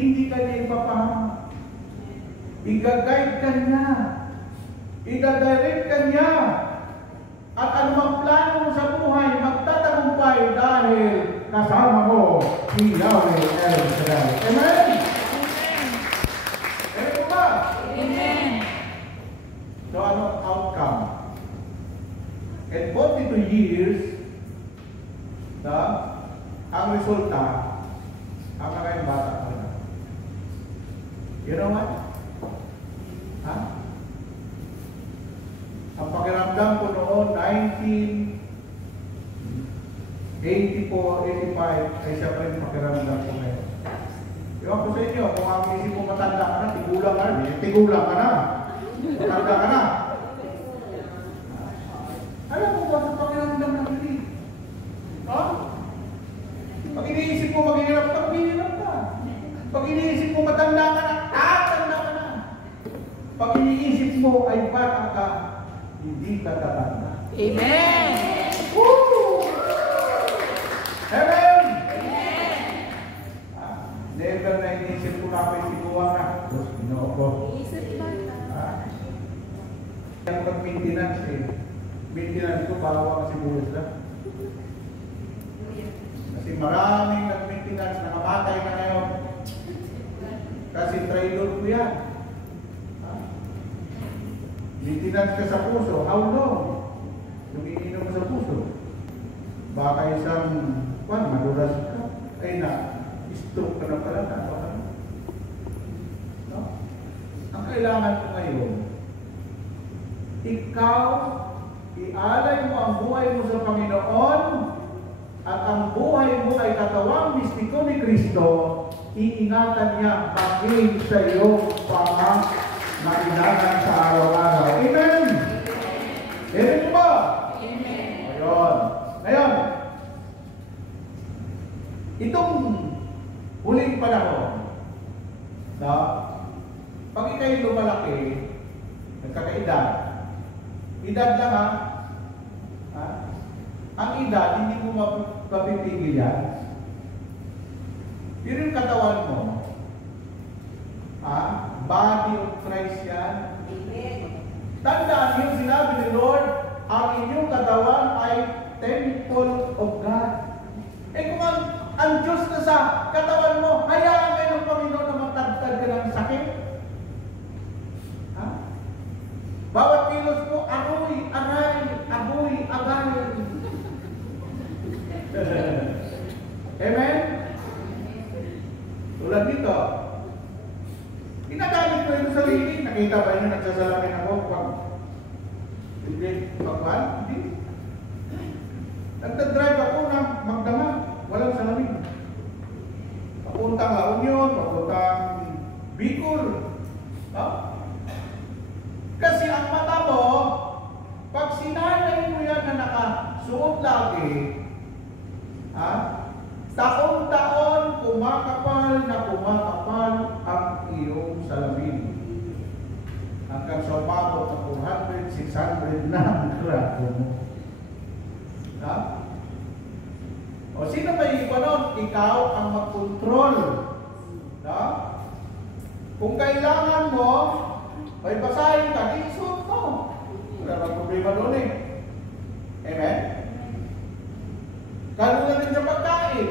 hindi ka niya ipapahamak. I-guide ka niya. I-direct ka niya. At anumang plano mo sa buhay, magtatagumpay dahil kasama mo si Yahweh El Shaddai. Amen? Amen po ba? Amen. So ano outcome? At 42 years, ang resulta, ang mga bata pa na. You know what? Ha? Ang pakiramdam ko noon, 1984, 85, ay siya pa rin pakiramdam ko ngayon. Ewan ko sa inyo, kung ang isip mo matanda ka na, tigulang ka na, tigulang ka na, matanda ka na. Alam mo ba sa pakiramdam ng hindi? Ha? Pag iniisip mo maghihirap ka, maghihirap ka. Pag iniisip mo matanda ka na, tanda ka na. Pag iniisip mo ay bata ka, hindi ka tatanda. Amen. Woo! Amen! Amen. Never na iniisip ko na ako'y siguan na. Diyos, ginoo ko. Kaya ko mag-maintenance eh. Maintenance ko, bawang si Buwis lang. Kasi maraming nag-maintenance, nakamatay na ngayon. Kasi traidor ko yan. Maintenance ka sa puso, how long? Yung ininom mo sa puso. Baka isang, madulas ka. Ay na, stroke ka na pala. No? Ang kailangan mo ngayon, ikaw, ialay mo ang buhay mo sa Panginoon, at ang buhay mo ay katawang mistiko ni Kristo, iingatan niya maging sa iyong pangangailangan sa araw-araw. Amen! Amen po ba? Amen. Ngayon, itong huling panahon, no? Pag ikaw'y lumalaki, nagkakaedad, edad lang ha? Ang edad, hindi mo mapipigil yan. Pero yung katawan mo, body of Christ yan. Amen. Tandaan yung sinabi ni Lord, ang inyong katawan ay temple of God. Kung ang Diyos na sa katawan mo, hayaan kayo ng Panginoon na matagtad ka ng sakit. Bawat kilos mo, aroy, aray, aboy, agay. Amen? Tulad dito, ginagamit ko yung sarili. Nakita ba niyo nagsasalamin ako pag pagwan? Hindi. Nagdadrive ako ng magdamag. Walang salamin. Papuntang La Union, papuntang Bicol. Kasi ang mata mo, pag sinanay mo yan na nakasuot lagi, taon-taon kumakapal ang iyong salamin. Hanggang sa umabot sa 400, 600 na ang grado mo. O sino ba yung iba nun? Ikaw ang mag-control. Kung kailangan mo, may basahin ka, isuot mo. Wala nang problema doon eh. Amen? Ganun na rin sa pagkain.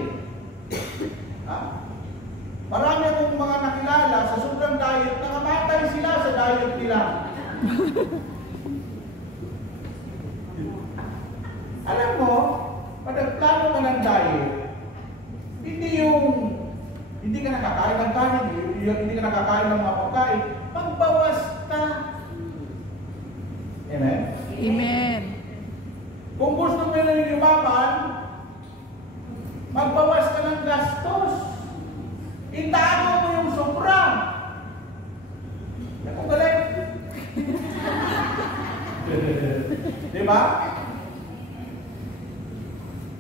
Marami akong mga nakilala sa sobrang diet, nakamatay sila sa diet nila. Alam mo, pag nagplano ka ng diet, hindi ka nakakain ng kanin, hindi ka nakakain ng mga pagkain, magbawas ka. Amen? Amen. Kung gusto mo na yumaman, magbawas ka ng gastos. Itago mo yung sobra. Ako galing. Diba?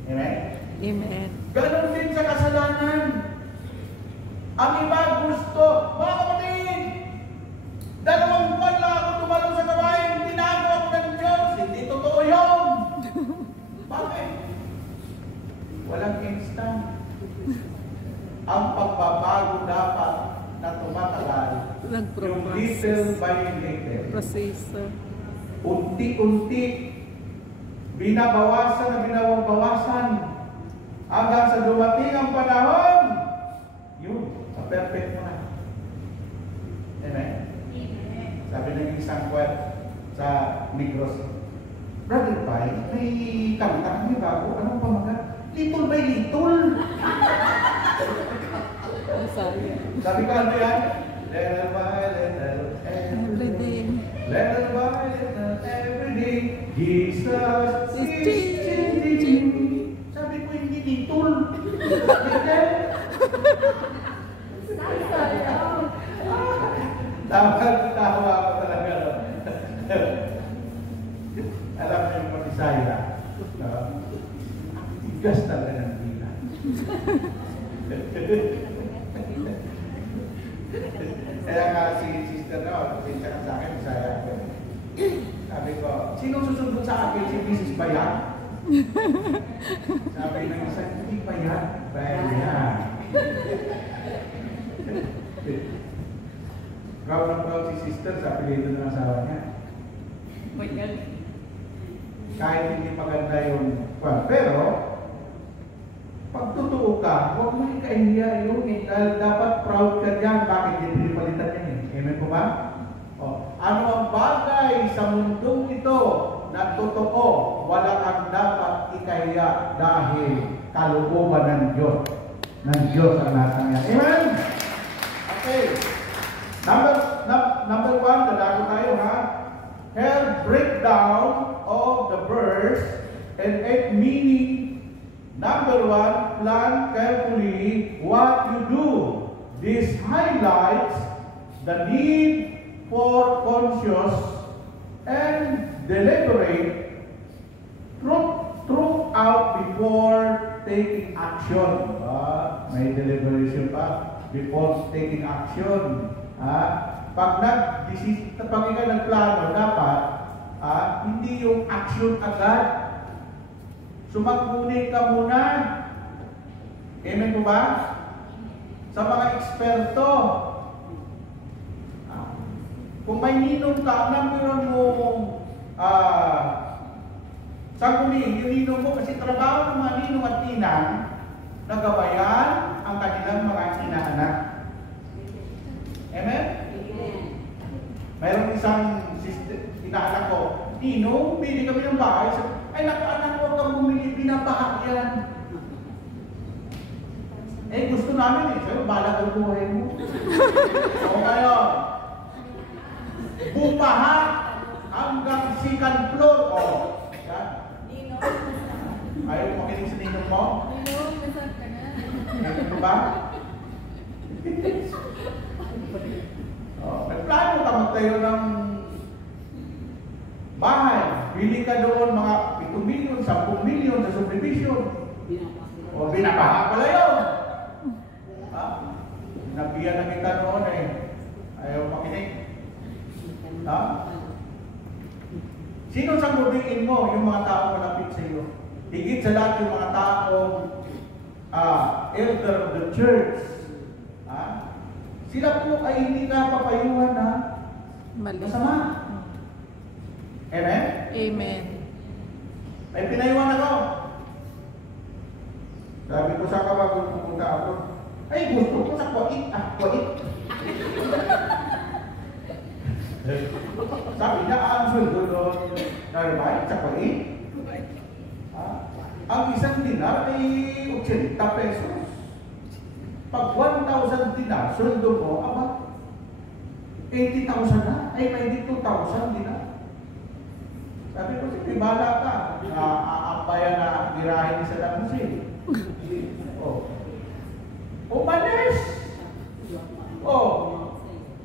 Amen? Amen. Ganon din sa kasalanan. Ang iba gusto, mga kapatid, 2 buwan lang ako tumalong sa gawain, tinago ako ng Diyos. Hindi totoo yun. Bakit? Walang instant. Ang pagbabago dapat na tumatagal, yung Nag-process. little by little, Proseso. unti-unti, binabawasan na binabawasan, hanggang sa dumating ang panahon, yun, sa perfect mo na. Amen? Sabi ng isang kwet sa Negros, Brother Pai, may kanta kami bago, anong pamagat? Little by little. Ang sabi. Sabi ko, ano yan? Little by little, Every day. little by little, every day, Jesus Is is changing. Sabi ko, hindi little. Little. Tawa ako talaga. Alam mo yung Patisaya, tigas talaga ng pila. Kaya nga si sister na, sinsya ka sa akin, Bisaya ako. Sabi ko, sinong susunod sa akin? Si Mrs. Bayan? Sabi ng isa, hindi Bayan. Bayan. Proud na proud si sister sa apelido ng asawa niya. Kahit hindi maganda yung pero pag totoo ka, huwag mo ikahiya yun eh. Dahil dapat proud ka dyan. Bakit? Hindi palitan yan eh. Amen po ba? Ano ang bagay sa mundong ito na totoo, wala kang dapat ikahiya dahil kalooban ng Diyos. Ng Diyos ang nasa niya. Amen? Okay. Number one, dalago tayo ha. Her breakdown of the verse and its meaning. Number one, plan carefully what you do. This highlights the need for conscious and deliberate throughout before taking action. May deliberation pa before taking action. Pag ikaw nagplano, dapat hindi yung action agad. Sumagmuni ka muna. Amen po ba? Sa mga eksperto, kung may ninong ka, meron mong saguni, yung ninong mo, kasi trabaho ng mga ninong at inang, nagabayan ang kanilang mga inaanak. Amen? Mayroong isang inaanak ko, Ninong, bili kami ng bahay. Ay, nakaanak ko kang bumili, pinapaha yan. Eh, gusto namin eh. Sabi, bala ang buhay mo. So, kayo, bupaha hanggang second floor. Yan. Ayaw mo makinig sa ninong mo? Ano ba? Nagplano ka magtayo ng bahay. Bili ka doon mga 7 milyon, 10 milyon sa subdivision. O binabaha pala yun. Nabiyan na kita noon eh. Ayaw makinig. Sino sagutin mo yung mga taong malapit sa iyo? Higit sa lahat yung mga taong elder of the church. Sila po ay hindi na papayuhan na masama. Amen? Amen. May pinayuhan ako. Sabi ko sa kapag pupunta ako, ay gusto ko sa kwait. Kwait. Sabi niya, ang sweldo doon, naribay sa kwait. Ang isang dinar ay 80 pesos. Pag 1,000 dinar, sweldo mo, 80,000 na. Ay, may 2,000 dinar. Sabi ko, sige, bala ka. Aampayan na dirahin sa Damusin. Umalis!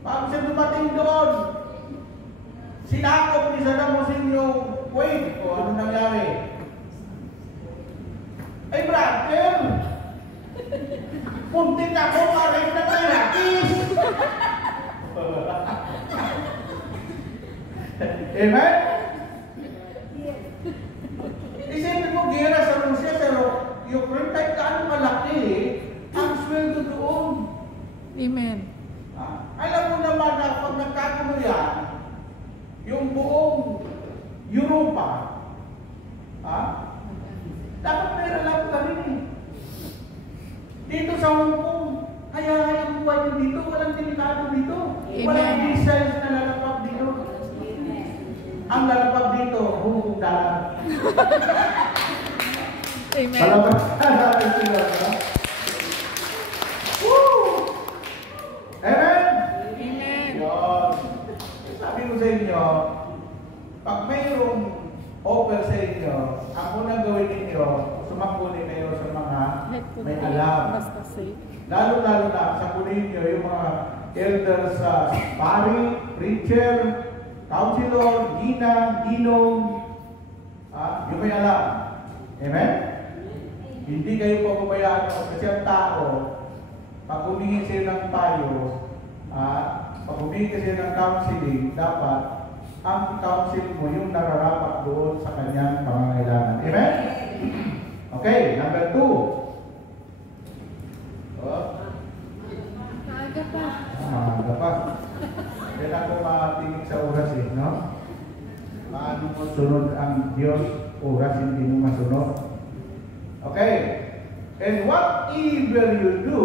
Pag siya dumating doon, sinakop ni Saddam Hussein yung Kuwait. Ano nangyari? Ay, brother! Puntin ako, maray na kay Rakis! Amen? Isipin mo, gera sa Russia, sa Ukraine, kahit kaano malaki ang sweldo doon. Amen. Alam mo naman na pag nagkakaroon yan, yung buong Europa, dapat may alam ka rin eh. Dito sa Hong Kong, hayang buhay nyo dito, walang delikado dito. Walang missiles na lalapag dito. Ang lalapag dito, hukong dalan. Amen. Palabas na natin sila, no? Woo! Amen? Amen. Yun. Sabi ko sa inyo, pag mayroong offer sa inyo, ang unang gawin ninyo, sumakunin kayo sa mga may alam. Basta safe. Lalo-lalo na, sakunin nyo yung mga elders sa pari, preacher, counselor, ginang, ginong, yung may alam. Amen? Hindi kayo papabayaan kasi ang tao, pag humingi sila ng payo, pag humingi kasi ng counseling, dapat ang counsel mo yung nararapat doon sa kanyang pangangailangan. Amen? Okay, number 2. Maaga pa. Maaga pa. Kaya ako matingin sa oras eh, no? Paano mo sunod ang Diyos, oras hindi mo masunod. Okay. And whatever you do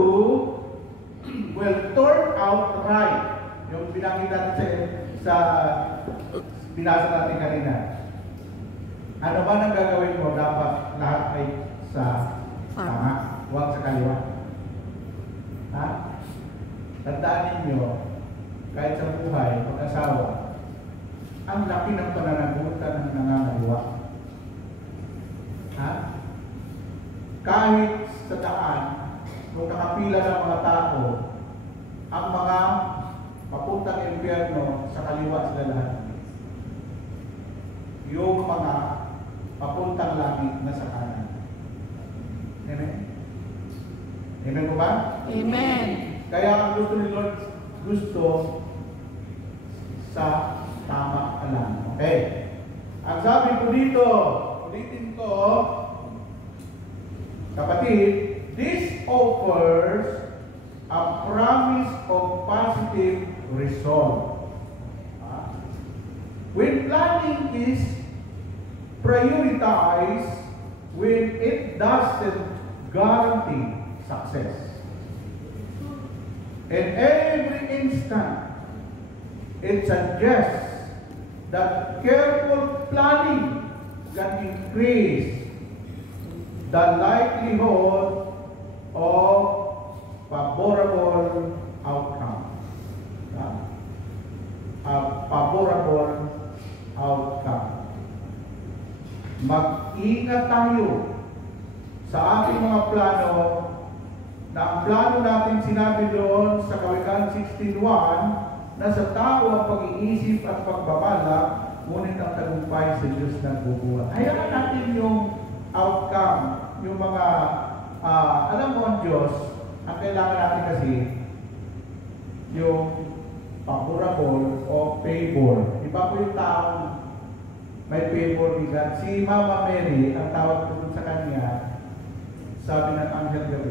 will turn out right. Yung binanggit natin sa binasa natin kanina. Ano ba nang gagawin mo? Dapat lahat ay sa tama. Huwag sa kaliwa. Tandaan ninyo, kahit sa buhay, pag-asawa, ang laki ng pananagutan ng nangangaliwa. Kahit sa daan, kung nakapila ng mga tao, ang mga papuntang impyerno, sa kaliwa sila lahat. Yung mga papuntang langit na sa kanan. Amen? Amen po ba? Amen. Kaya ang gusto ni Lord, gusto sa tama alam. Okay. Ang sabi ko dito, ulitin ko, kapatid, this offers a promise of positive result. When planning is prioritized, when it doesn't guarantee success. In every instant, it suggests that careful planning can increase the likelihood of favorable outcome. A favorable outcome. Mag-ingat tayo sa ating mga plano na ang plano natin sinabi doon sa Kawikaan 16:1 na sa tao ang pag-iisip at pagbabalak, ngunit ang tagumpay sa Diyos nagbubuhat. Hayaan natin yung outcome, yung mga, alam mo ang Diyos, ang kailangan natin kasi, yung favorable o favor. Iba po yung taong may favor ni God. Si Mama Mary, ang tawag ko sa kanya, sabi ng Anghel Gabriel,